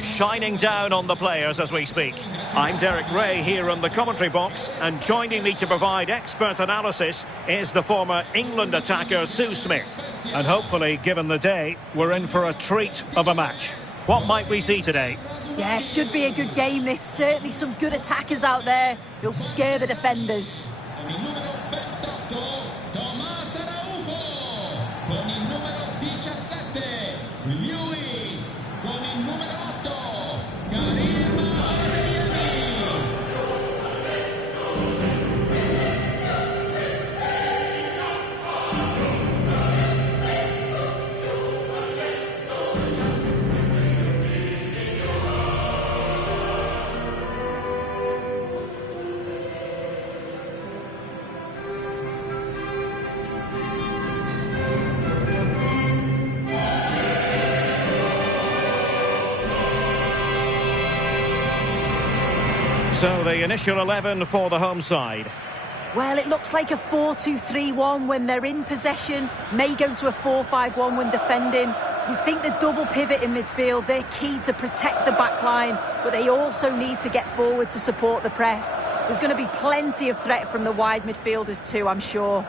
shining down on the players as we speak. I'm Derek Ray here in the commentary box, and joining me to provide expert analysis is the former England attacker Sue Smith. And hopefully, given the day, we're in for a treat of a match. What might we see today? Yeah, should be a good game this. Certainly some good attackers out there who'll scare the defenders. So the initial 11 for the home side. Well, it looks like a 4-2-3-1 when they're in possession. May go to a 4-5-1 when defending. You'd think the double pivot in midfield, they're key to protect the back line, but they also need to get forward to support the press. There's going to be plenty of threat from the wide midfielders too, I'm sure.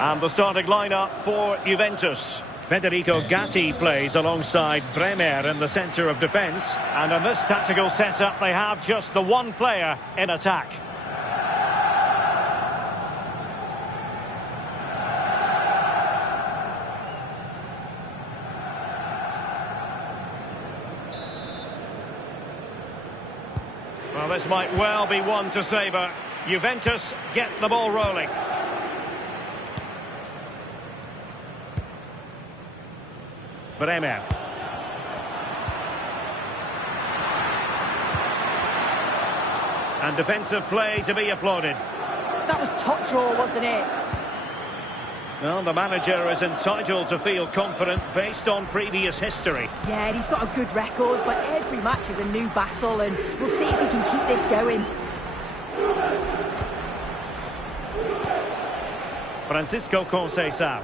And the starting lineup for Juventus. Federico Gatti plays alongside Bremer in the centre of defence. And in this tactical setup, they have just the one player in attack. Well, this might well be one to savour. Juventus get the ball rolling. Bremer. And defensive play to be applauded. That was top draw, wasn't it? Well, the manager is entitled to feel confident based on previous history. Yeah, and he's got a good record, but every match is a new battle, and we'll see if he can keep this going. Francisco Conceição.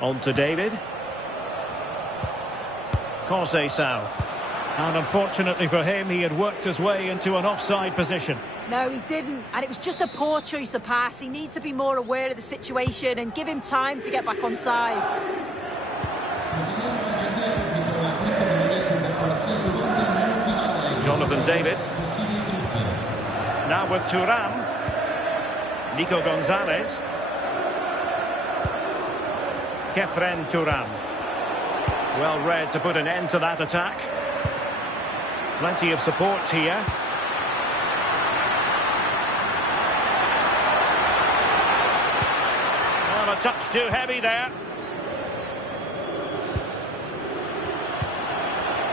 On to David. Conceição. And unfortunately for him, he had worked his way into an offside position. No, he didn't. And it was just a poor choice of pass. He needs to be more aware of the situation and give him time to get back on side. Jonathan David. Now with Thuram. Nico Gonzalez. Kefren Thuram. Well read to put an end to that attack. Plenty of support here. Well, a touch too heavy there.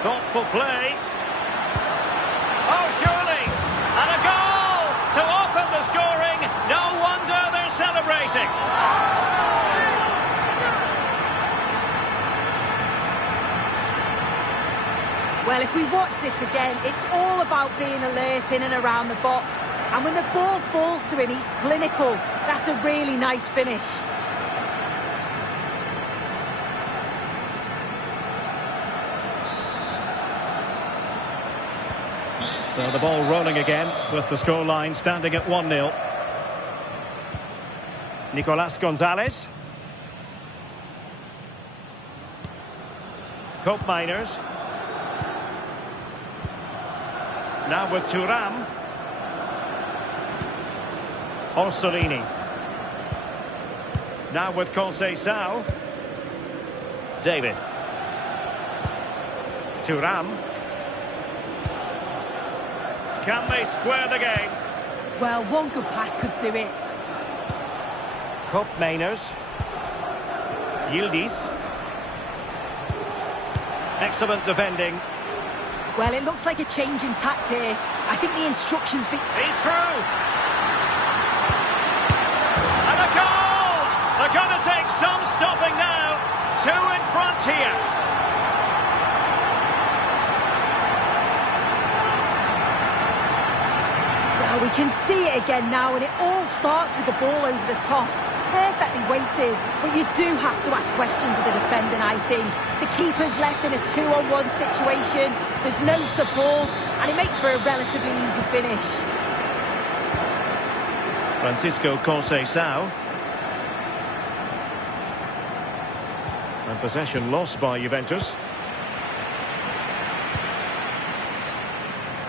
Thoughtful play. Oh, surely! And a goal to open the scoring. No wonder they're celebrating. Well, if we watch this again, it's all about being alert in and around the box. And when the ball falls to him, he's clinical. That's a really nice finish. So the ball rolling again with the scoreline standing at 1-0. Nicolas Gonzalez. Cope Miners. Now with Thuram. Orsolini. Now with Conceição. David. Thuram. Can they square the game? Well, one good pass could do it. Cope Miners. Yildiz. Excellent defending. Well, it looks like a change in tact here. I think the instructions be... He's through! And a goal! They're going to take some stopping now. 2 in front here. Well, we can see it again now, and it all starts with the ball over the top. Perfectly weighted, but you do have to ask questions of the defending, I think. The keeper's left in a 2-on-1 situation, there's no support, and it makes for a relatively easy finish. Francisco Conceição. And possession lost by Juventus.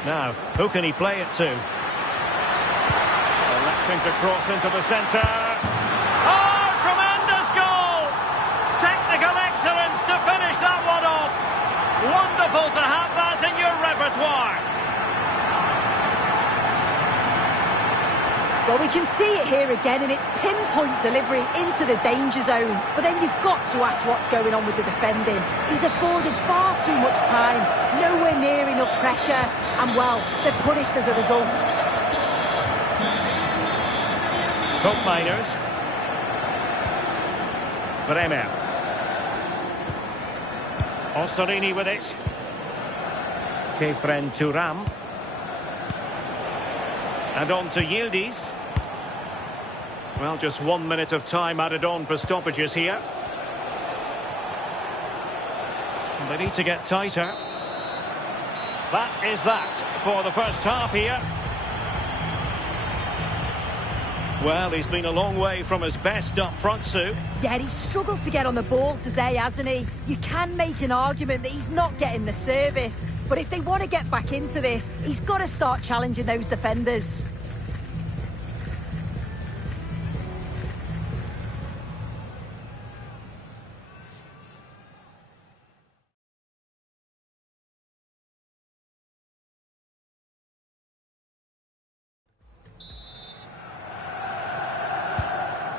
Now, who can he play it to? Electing to cross into the centre. Oh, tremendous goal! Technical excellence to finish that one off. Wonderful to have that in your repertoire. Well, we can see it here again, and it's pinpoint delivery into the danger zone. But then you've got to ask what's going on with the defending. He's afforded far too much time, nowhere near enough pressure, and, well, they're punished as a result. Hope Miners. Bremer. Ossorini with it. Kefren Turam. And on to Yildiz. Well, just 1 minute of time added on for stoppages here. And they need to get tighter. That is that for the first half here. Well, he's been a long way from his best up front, Sue. Yeah, he's struggled to get on the ball today, hasn't he? You can make an argument that he's not getting the service. But if they want to get back into this, he's got to start challenging those defenders.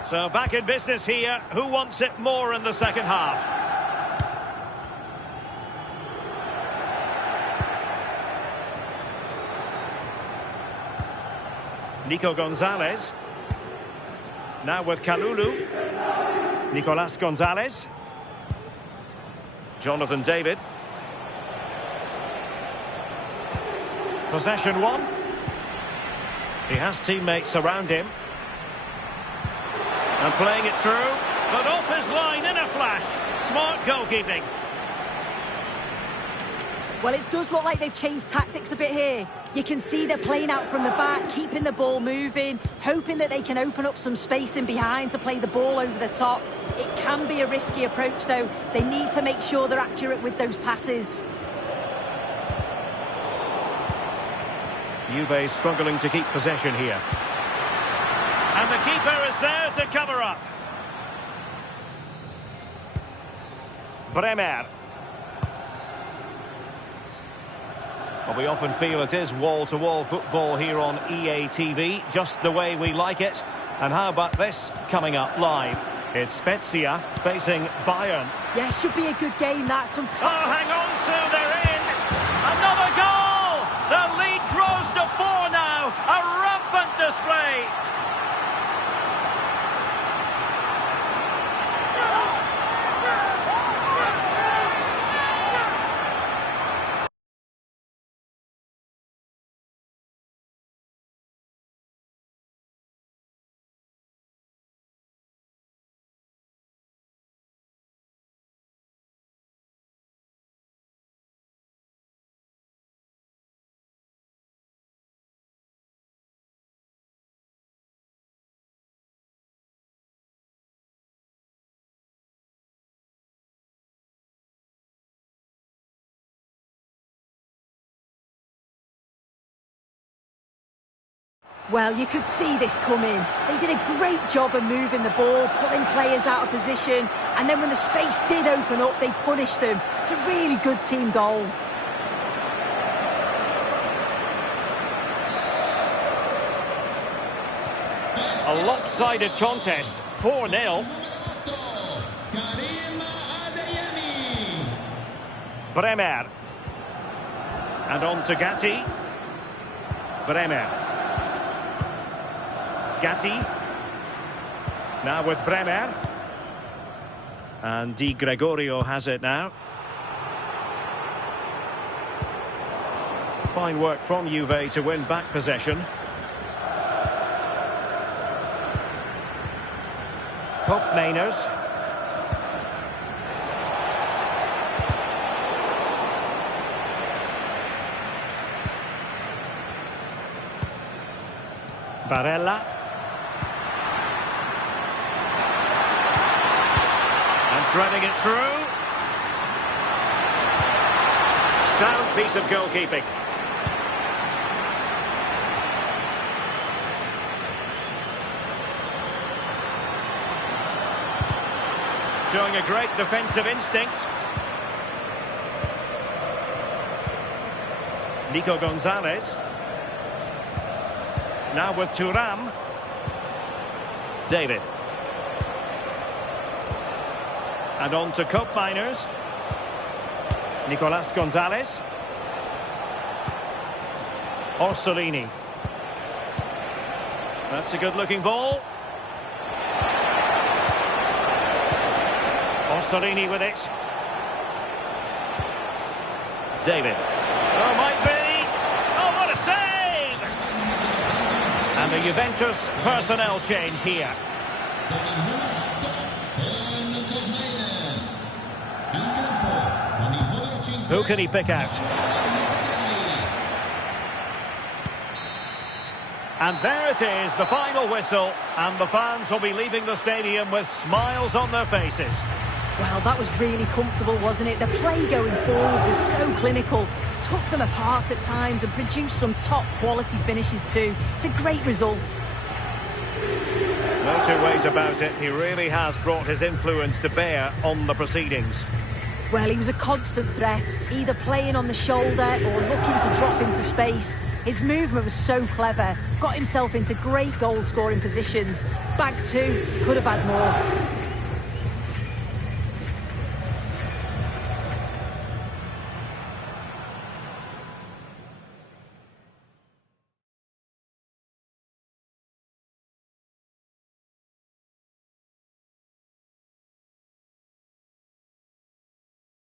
So back in business here. Who wants it more in the second half? Nico Gonzalez. Now with Kalulu. Nicolas Gonzalez. Jonathan David. Possession one. He has teammates around him. And playing it through, but off his line in a flash. Smart goalkeeping. Well, it does look like they've changed tactics a bit here. You can see they're playing out from the back, keeping the ball moving, hoping that they can open up some space in behind to play the ball over the top. It can be a risky approach, though. They need to make sure they're accurate with those passes. Juve struggling to keep possession here. And the keeper is there to cover up. Bremer. Well, we often feel it is wall-to-wall football here on EATV, just the way we like it. And how about this coming up live? It's Spezia facing Bayern. Yeah, should be a good game, that. Oh, hang on, Sue, they're in. Another goal! The lead grows to 4 now. A rampant display. Well, you could see this coming. They did a great job of moving the ball, pulling players out of position, and then when the space did open up, they punished them. It's a really good team goal. A lopsided contest, 4-0. Bremer. And on to Gatti. Bremer. Gatti. Now with Bremer. And Di Gregorio has it now. Fine work from Juve to win back possession. Koopmeiners. Barella. And threading it through. Sound piece of goalkeeping. Showing a great defensive instinct. Nico Gonzalez. Now with Thuram. David. And on to Koopmeiners. Nicolas Gonzalez. Orsolini. That's a good-looking ball. Orsolini with it. David. Oh, might be. Oh, what a save! And the Juventus personnel change here. Who can he pick out? And there it is, the final whistle, and the fans will be leaving the stadium with smiles on their faces. Well, that was really comfortable, wasn't it? The play going forward was so clinical, took them apart at times and produced some top-quality finishes too. It's a great result. No two ways about it, he really has brought his influence to bear on the proceedings. Well, he was a constant threat, either playing on the shoulder or looking to drop into space. His movement was so clever, got himself into great goal-scoring positions. Bag two, could have had more.